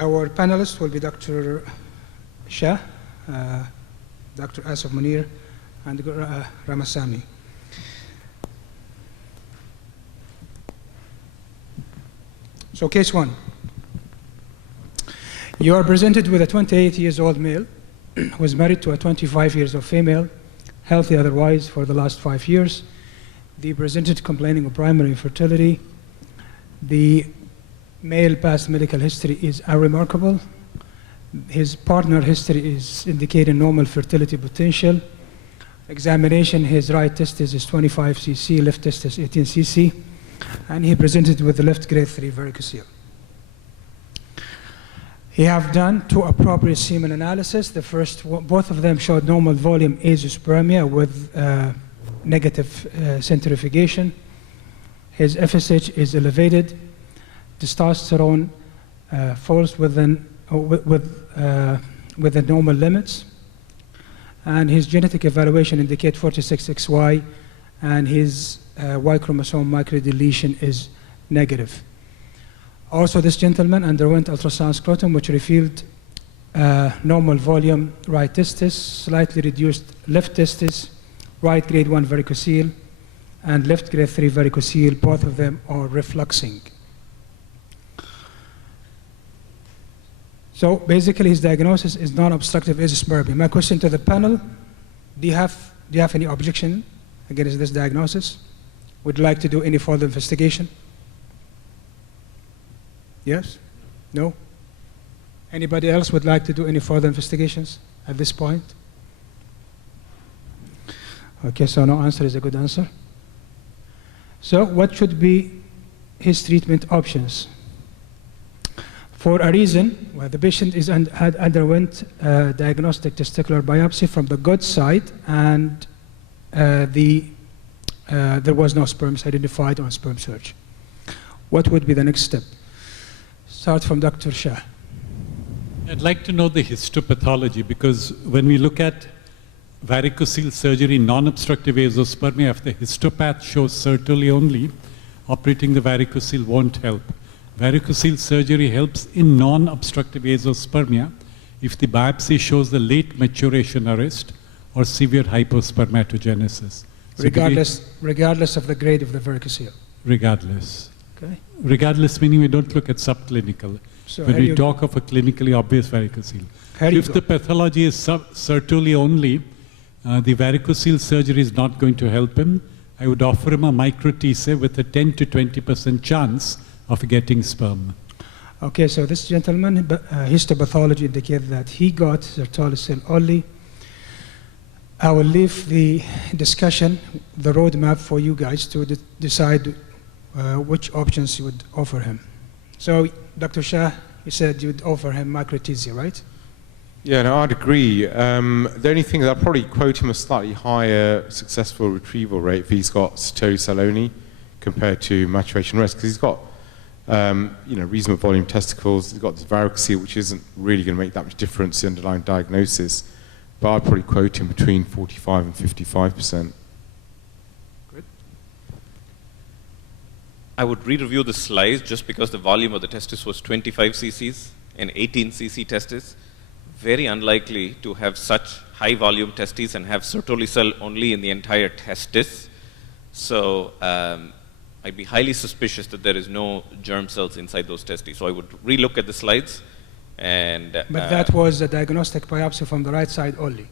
Our panelists will be Dr. Shah, Dr. Asif Munir, and Ramasamy. So case 1. You are presented with a 28-year-old male who is married to a 25-year-old female, healthy otherwise for the last 5 years. They presented complaining of primary infertility. The male past medical history is unremarkable. His partner history is indicating normal fertility potential. Examination, his right testis is 25 cc, left testis 18 cc, and he presented with the left grade 3 varicocele. He have done 2 appropriate semen analysis. The first, both of them showed normal volume azoospermia with negative centrifugation. His FSH is elevated. Testosterone falls within the normal limits. And his genetic evaluation indicates 46XY, and his Y chromosome microdeletion is negative. Also, this gentleman underwent ultrasound scrotum, which revealed normal volume right testis, slightly reduced left testis, right grade 1 varicocele, and left grade 3 varicocele. Both of them are refluxing. So basically, his diagnosis is non-obstructive azoospermia. My question to the panel: do you have any objection against this diagnosis? Would you like to do any further investigation? Yes? No? Anybody else would like to do any further investigations at this point? Okay, so no answer is a good answer. So what should be his treatment options? For a reason, where the patient had underwent diagnostic testicular biopsy from the gut side, and there was no sperms identified on sperm search. What would be the next step? Start from Dr. Shah. I'd like to know the histopathology, because when we look at varicocele surgery, non-obstructive azoospermia, if the histopath shows sertoli only, operating the varicocele won't help. Varicocele surgery helps in non-obstructive azoospermia if the biopsy shows the late maturation arrest or severe hypospermatogenesis. So regardless of the grade of the varicocele? Regardless. Okay. Regardless meaning we don't look at subclinical. So when we talk of a clinically obvious varicocele. If the pathology is sertoli only, the varicocele surgery is not going to help him. I would offer him a micro-TSA with a 10 to 20% chance of getting sperm. Okay, so this gentleman, histopathology indicates that he got sertoli cell only. I will leave the discussion, the roadmap for you guys to decide which options you would offer him. So, Dr. Shah, you said you'd offer him micro-TSA, right? Yeah, no, I'd agree. The only thing is I'd probably quote him a slightly higher successful retrieval rate if he's got sertoli cell only compared to maturation rest, because he's got reasonable volume testicles. He's got this varicocele, which isn't really going to make that much difference in the underlying diagnosis. But I'd probably quote him between 45 and 55%. Good. I would re-review the slides just because the volume of the testis was 25 cc's and 18 cc testis. Very unlikely to have such high volume testes and have sertoli cell only in the entire testis. So I'd be highly suspicious that there is no germ cells inside those testes. So I would relook at the slides. But that was a diagnostic biopsy from the right side only.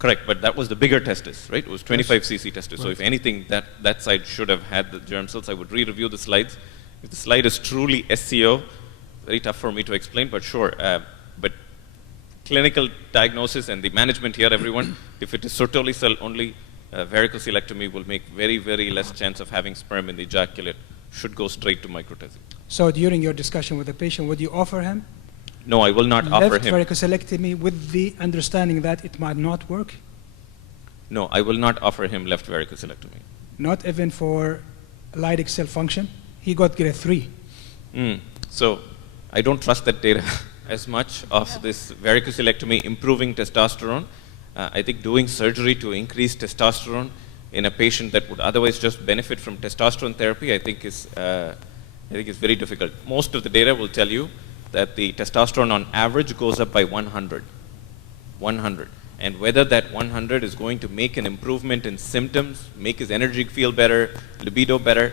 Correct, but that was the bigger testis, right? It was 25 cc testis. Right. So if anything, that side should have had the germ cells. I would re-review the slides. If the slide is truly SCO, very tough for me to explain, but sure. But clinical diagnosis and the management here, everyone, if it is sertoli cell only, varicocelectomy will make very, very less chance of having sperm in the ejaculate, should go straight to micro-TSA. So during your discussion with the patient, would you offer him? No, I will not offer left him. varicocelectomy with the understanding that it might not work? No, I will not offer him left varicocelectomy. Not even for Leydig cell function? He got grade 3. So I don't trust that data as much of this varicocelectomy improving testosterone. I think doing surgery to increase testosterone in a patient that would otherwise just benefit from testosterone therapy, I think is very difficult. Most of the data will tell you that the testosterone on average goes up by 100. 100. And whether that 100 is going to make an improvement in symptoms, make his energy feel better, libido better,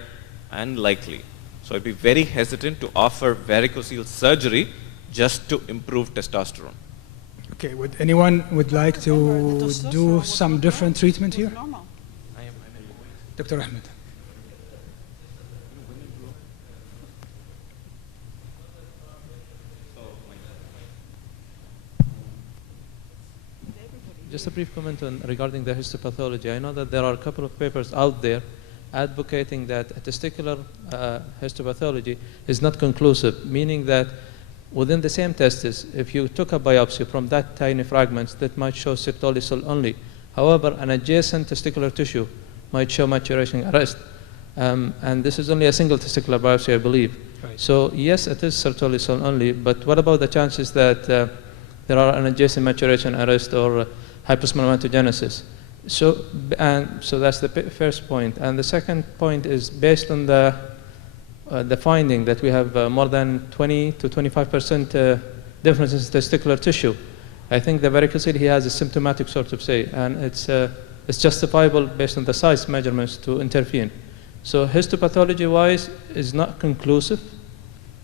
unlikely. So I'd be very hesitant to offer varicocele surgery just to improve testosterone. Okay, would anyone would like to do some different treatment here? Dr. Ahmed. Just a brief comment regarding the histopathology. I know that there are a couple of papers out there advocating that a testicular histopathology is not conclusive, meaning that within the same testis, if you took a biopsy from that tiny fragments, that might show Sertoli cell only. However, an adjacent testicular tissue might show maturation arrest. And this is only a single testicular biopsy, I believe. Right. So yes, it is Sertoli cell only, but what about the chances that there are an adjacent maturation arrest or hypospermatogenesis? So that's the first point. And the second point is based on the finding that we have more than 20 to 25% difference in testicular tissue. I think the varicocele he has a symptomatic sort of say, and it's justifiable based on the size measurements to intervene. So histopathology-wise is not conclusive,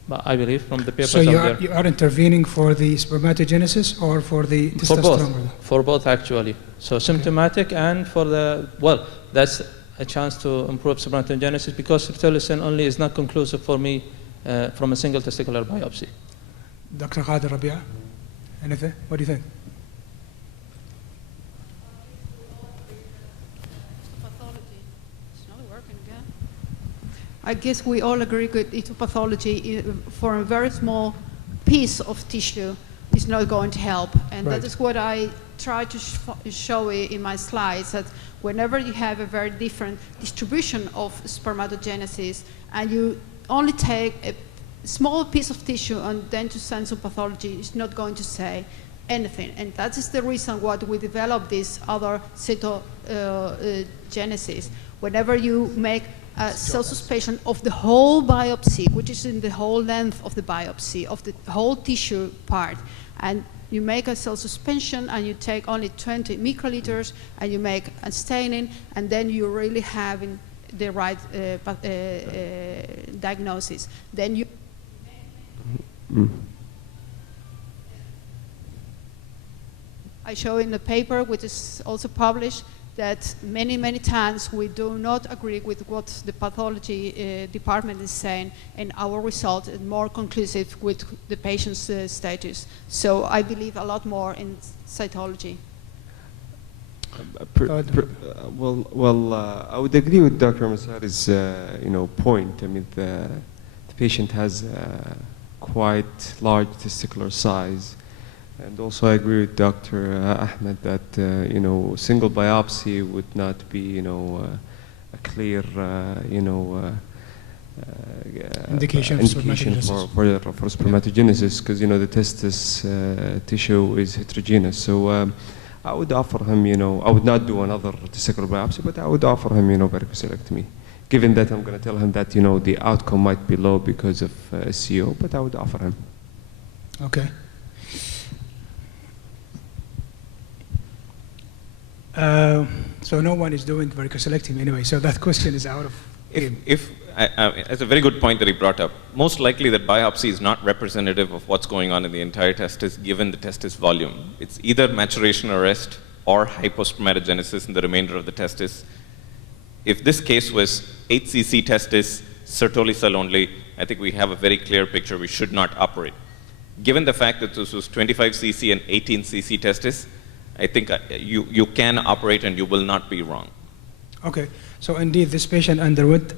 but I believe from the papers So out you are intervening for the spermatogenesis or for the For testosterone? both. For both, actually. So symptomatic and for the, well, that's a chance to improve spermatogenesis because Sertoli only is not conclusive for me from a single testicular biopsy. Dr. Khader Rabia, anything? What do you think? I guess we all agree with histopathology for a very small piece of tissue is not going to help. And Right. that is what I try to show in my slides, that whenever you have a very different distribution of spermatogenesis and you only take a small piece of tissue and then to send some pathology, it's not going to say anything. And that is the reason why we developed this other cytogenesis. Whenever you make a cell suspension of the whole biopsy, which is in the whole length of the biopsy, of the whole tissue part, and you make a cell suspension and you take only 20 microliters and you make a staining, and then you really have the right diagnosis. Then you I show in the paper, which is also published, that many, many times we do not agree with what the pathology department is saying, and our result is more conclusive with the patient's status. So I believe a lot more in cytology. I would agree with Dr. Masari's point. I mean, the patient has quite large testicular size. And also I agree with Dr. Ahmed that single biopsy would not be a clear Indication for spermatogenesis, because the testis tissue is heterogeneous. So I would offer him, I would not do another testicular biopsy, but I would offer him varicocelectomy. Given that I'm going to tell him that the outcome might be low because of SCO, but I would offer him. Okay. So no one is doing varicocelectomy anyway, so that question is out of game. It's a very good point that he brought up. Most likely that biopsy is not representative of what's going on in the entire testis given the testis volume. It's either maturation arrest or hypospermatogenesis in the remainder of the testis. If this case was 8 cc testis, Sertoli cell only, I think we have a very clear picture we should not operate. Given the fact that this was 25 cc and 18 cc testis, I think you can operate and you will not be wrong. Okay, so indeed this patient underwent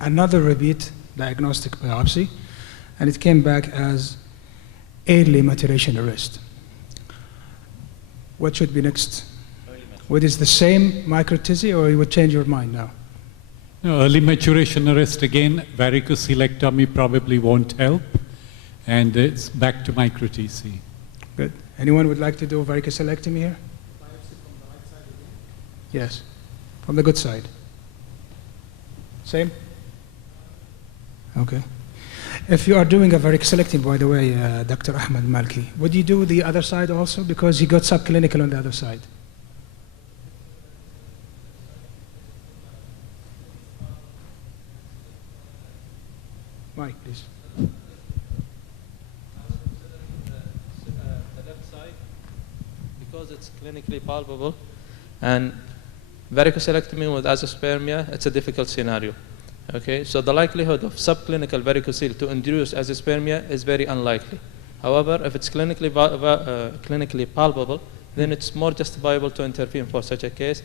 another repeat diagnostic biopsy and it came back as early maturation arrest. What should be next? What is the same microtisy or you would change your mind now? No, early maturation arrest again, varicocelectomy probably won't help, and it's back to micro-TC. Good. Anyone would like to do varicocelectomy here? Biopsy from the right side again? Yes, from the good side. Same? Okay. If you are doing a varicocelectomy, by the way, Dr. Ahmed Malki, would you do the other side also? Because he got subclinical on the other side. Mike, please. The left side, because it's clinically palpable, and varicocelectomy with azoospermia, it's a difficult scenario. Okay, so the likelihood of subclinical varicocele to induce azoospermia is very unlikely. However, if it's clinically palpable, then it's more justifiable to intervene for such a case,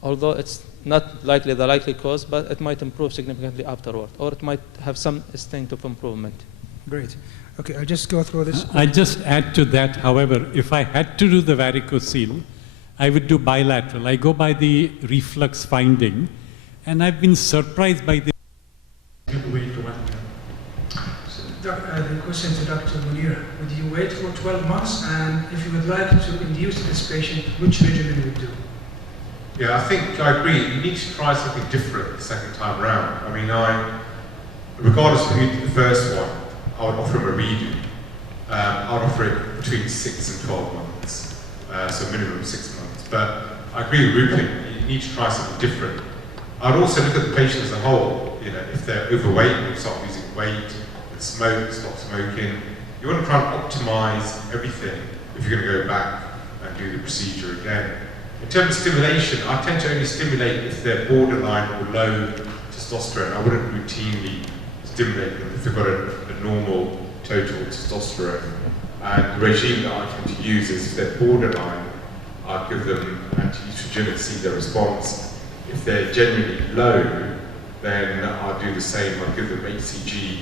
although it's not likely the likely cause, but it might improve significantly afterward, or it might have some instinct of improvement. Great. Okay, I'll just go through this. I just add to that, however, if I had to do the varicocele, I would do bilateral. I go by the reflux finding, and I've been surprised by the wait to 1 year. The question to Dr. Munir, would you wait for 12 months? And if you would like to induce this patient, which regimen would do? Yeah, I think I agree. You need to try something different the second time around. I mean, regardless of who did the first one, I would offer him a redo. I would offer it between 6 and 12 months, so minimum 6 months. But I agree with Rupin, you need to try something different. I'd also look at the patient as a whole. You know, if they're overweight, you start losing weight, and smoke, stop smoking. You want to try and optimize everything if you're going to go back and do the procedure again. In terms of stimulation, I tend to only stimulate if they're borderline or low testosterone. I wouldn't routinely stimulate them if they've got a normal total testosterone. And the regime that I tend to use is if they're borderline, I'd give them anti-estrogen and see their response. If they're genuinely low, then I'll do the same. I'll give them HCG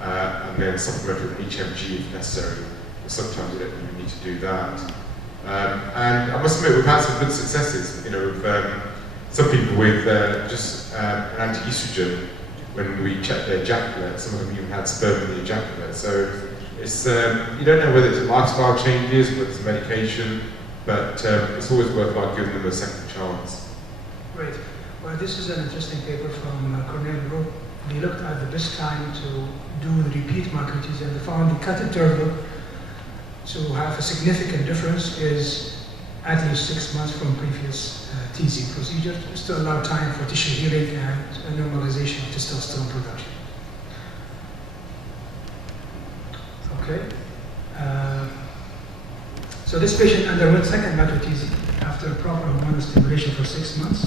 and then supplement with HMG if necessary. Sometimes you don't even need to do that. And I must admit, we've had some good successes. You know, with some people with just an anti-estrogen, when we checked their ejaculate, some of them even had sperm in the ejaculate. So it's you don't know whether it's lifestyle changes, whether it's medication, but it's always worthwhile giving them a second chance. Great. Well, this is an interesting paper from Cornell Group. They looked at the best time to do the repeat micro-TZ, and they found the cut interval to have a significant difference is at least 6 months from previous TZ procedure, just to allow time for tissue healing and normalization of testosterone production. Okay. So this patient underwent second micro-TZ after proper hormonal stimulation for 6 months.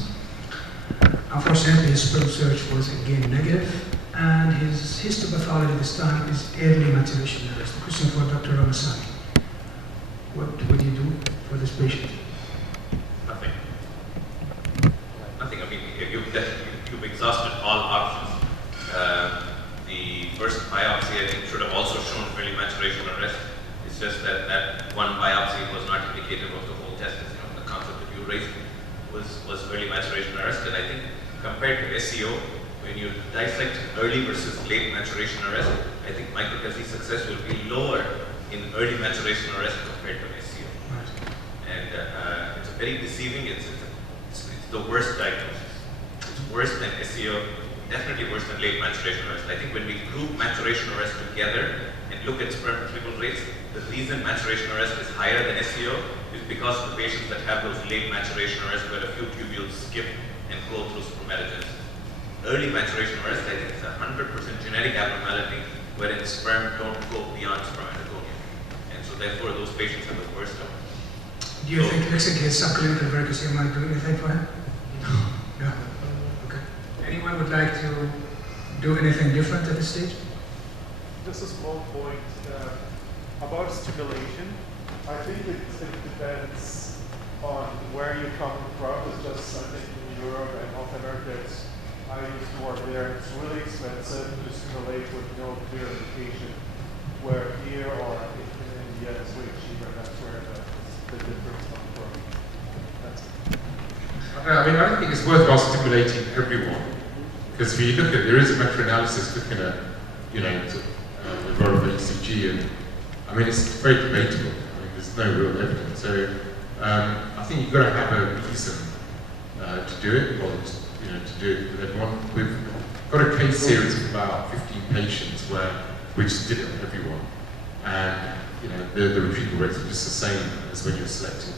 Unfortunately, his sperm search was again negative, and his histopathology this time is early maturation arrest. The question for Dr. Ramasani. What would you do for this patient? Nothing. Nothing. I mean, you've exhausted all options. The first biopsy, I think, should have also shown early maturation arrest. It's just that that one biopsy was not indicative of the whole test. You know, the concept that you raised was early maturation arrest, and I think compared to SEO, when you dissect early versus late maturation arrest, I think micro-TZ success will be lower in early maturation arrest compared to SEO. And it's very deceiving. It's the worst diagnosis. It's worse than SEO, definitely worse than late maturation arrest. I think when we group maturation arrest together and look at sperm retrieval rates, the reason maturation arrest is higher than SEO is because of the patients that have those late maturation arrests where a few tubules skip and flow through spermatogenesis. Early maturation arrest, I think, is a 100% genetic abnormality wherein sperm don't go beyond spermatogonia. And so therefore those patients have the worst outcome. Do you think mixing his subclinical varicocele might do anything for him? No. Okay. Anyone would like to do anything different at this stage? Just a small point about stimulation. I think it depends on where you're coming from. It's just, I think, in Europe and North America, I used to work there. It's really expensive to stimulate with no clear indication. Where here or in India, it's way cheaper. That's where the difference comes from. That's it. I mean, I don't think it's worthwhile stimulating everyone, because if you look at, there is a meta-analysis looking at, you know, the role of HCG, and I mean, it's very debatable. I mean, there's no real evidence. So I think you've got to have a reason to do it, or to do it with everyone. We've got a case series of about 15 patients where which did it on everyone, and you know the retrieval rates are just the same as when you're selecting.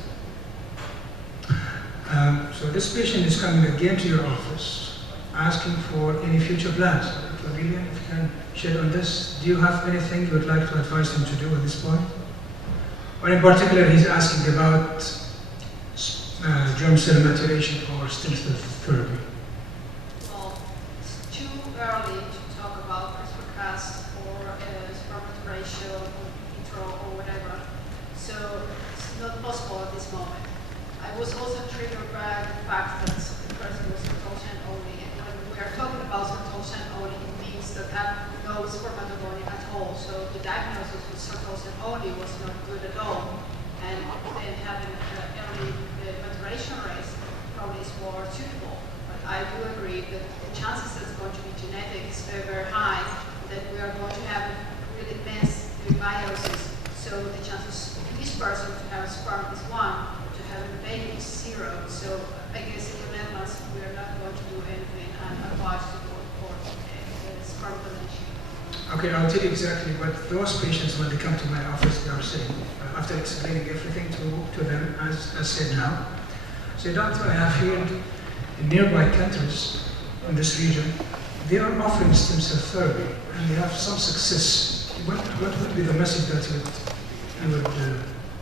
So this patient is coming again to your office, asking for any future plans. Lilian, if you can share on this, do you have anything you would like to advise him to do at this point? Or in particular, he's asking about germ cell maturation or stem cell therapy. Well, it's too early to talk about CRISPR-Cas or sperm maturation or in vitro or whatever. So it's not possible at this moment. I was also triggered by the fact that the person was Santosan only, and when we are talking about Santosan only, it means that have no spermatogonia at all. So the diagnosis with Santosan only was not good at all, and then having early maturation rates probably is more suitable. But I do agree that the chances that it's going to be genetic is very, very high, that we are going to have really advanced meiosis. So the chances of this person to have a sperm is 1, to have a baby is 0. So I guess in the Netherlands we are not going to do anything and advise to go for sperm donation. Okay, I'll tell you exactly what those patients, when they come to my office, they are saying, after explaining everything to them, as I said now. So, doctor, I have heard in nearby countries in this region, they are offering stem cell therapy, and they have some success. What would be the message that you would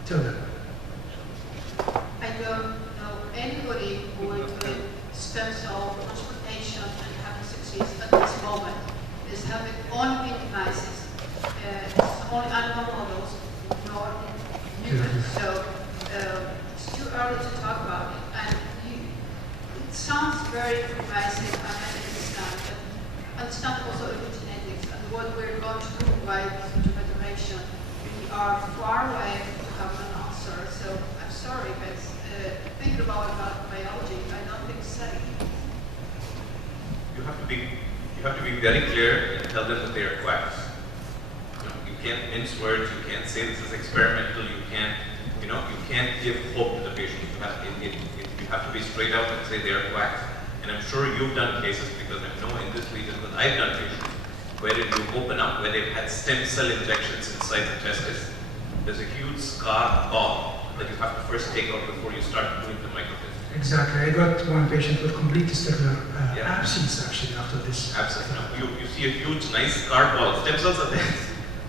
tell them? I don't know anybody who will do stem cell transplantation and having success at this moment. Is having only devices, only animal models, nor humans. So it's too early to talk about it. And it sounds very pervasive, and I understand, but understand also epigenetics and what we're going to do by maturation. We are far away to have an answer. So I'm sorry, but thinking about biology, I don't think so. You have to be very clear and tell them that they are quacks. You can't mince words. You can't say this is experimental. You can't give hope to the patient. You have to be straight out and say they are quacks. And I'm sure you've done cases, because I know in this region that I've done cases where you open up, where they've had stem cell injections inside the testis. There's a huge scar that you have to first take out before you start doing the microtest. Exactly. I got one patient with complete testicular abscess actually after this. Absolutely. You see a huge, nice scar ball. Stem cells are there,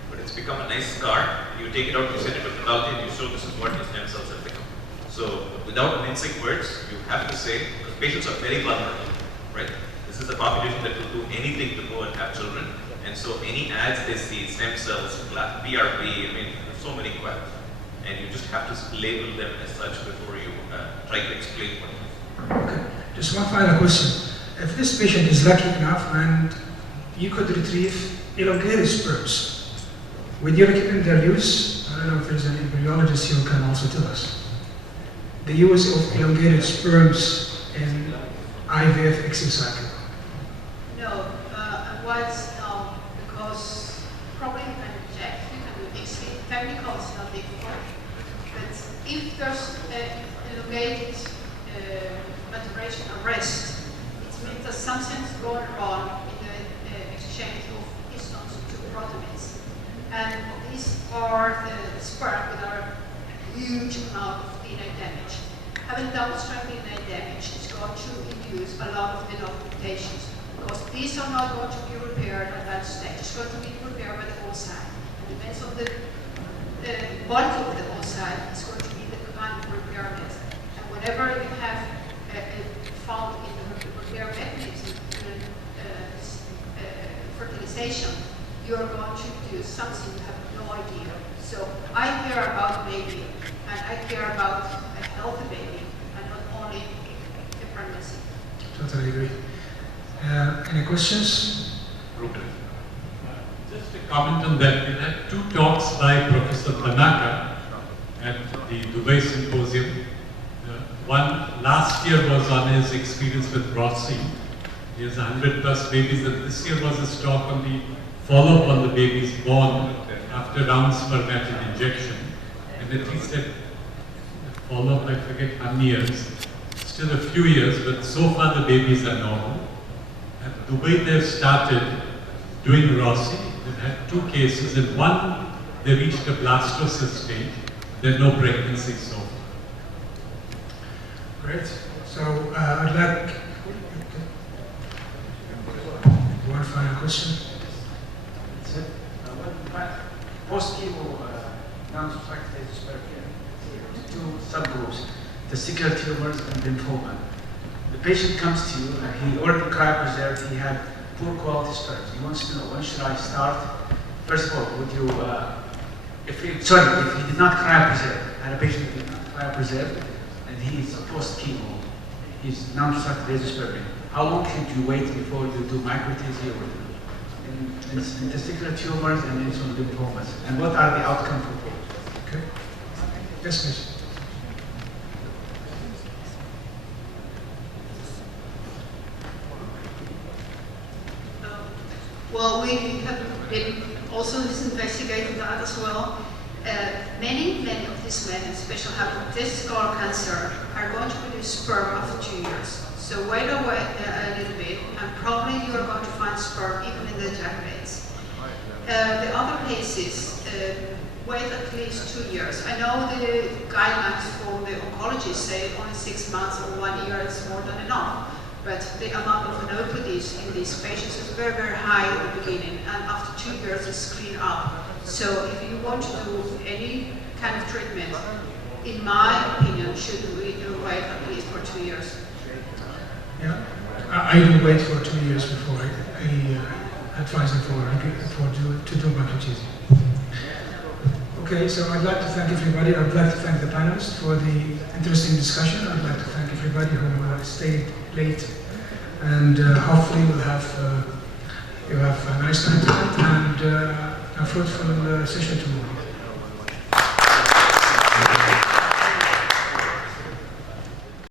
but it's become a nice scar. You take it out, you send it to pathology, and you show this is what your stem cells have become. So without mincing words, you have to say, because patients are very vulnerable, right? This is a population that will do anything to go and have children. And so any ads they see, stem cells, PRP, I mean, there's so many quacks. And you just have to label them as such before you try to explain what it is. Okay. Just one final question. If this patient is lucky enough and you could retrieve elongated sperms, would you recommend their use? I don't know if there's an embryologist here who can also tell us. The use of elongated sperms in IVF exocycle. No, what's because probably you can inject, you can do easily. Technical is not difficult. But if there's elongated maturation arrest, it means that something's going on in the exchange of histons to proteins. And these are sperm that are a huge amount of DNA damage. Having downstream DNA damage is going to induce a lot of de novo mutations, because these are not going to be repaired at that stage. It's going to be repaired by the oocyte. It depends on the molecule of the oocyte. It's going to be the kind of repair method. And whenever you have found in the repair mechanism during fertilization, you are going to do something you have no idea. So I care about the baby, and I care about a healthy baby, and not only a pregnancy. Totally agree. Any questions? Ruben. Just a comment on that. We had 2 talks by Professor Tanaka at the Dubai Symposium. One last year was on his experience with Rossi. He has 100+ babies, and this year was his talk on the follow-up on the babies born after round spermatic injection. And at least at follow-up, I forget how many years, still a few years, but so far the babies are normal. At Dubai, they've started doing Rossi. They've had 2 cases. In one, they reached a blastocyst stage. There's no pregnancy so far. Great. So I'd like one final question. That's it. Post-chemo non-obstructive azoospermia, 2 subgroups, testicular tumors and lymphoma. The patient comes to you and he already cryopreserved, he had poor quality sperm. He wants to know, when should I start? First of all, would you, if he did not cryopreserve, I had a patient who did not cryopreserve, and he's post-chemo, he's non-obstructive azoospermia. How long should you wait before you do micro-TC or in testicular tumors and in some lymphomas? And what are the outcomes for both? Okay. Yes, please. Well, we have been also investigating that as well. Many of these men, especially have testicular cancer, are going to produce sperm after 2 years. So wait a little bit, and probably you are going to find sperm even in the ejaculates. The other cases, wait at least 2 years. I know the guidelines from the oncologists say only 6 months or 1 year is more than enough. But the amount of aneuploidies in these patients is very, very high at the beginning, and after 2 years it's clean up. So if you want to do any kind of treatment, in my opinion, should we wait at least for 2 years? Yeah, I do wait for 2 years before I advise them to do micro-TC. Okay, so I'd like to thank everybody. I'd like to thank the panelists for the interesting discussion. I'd like to thank everybody who stayed late, and hopefully you'll have a nice night tonight and a fruitful session tomorrow.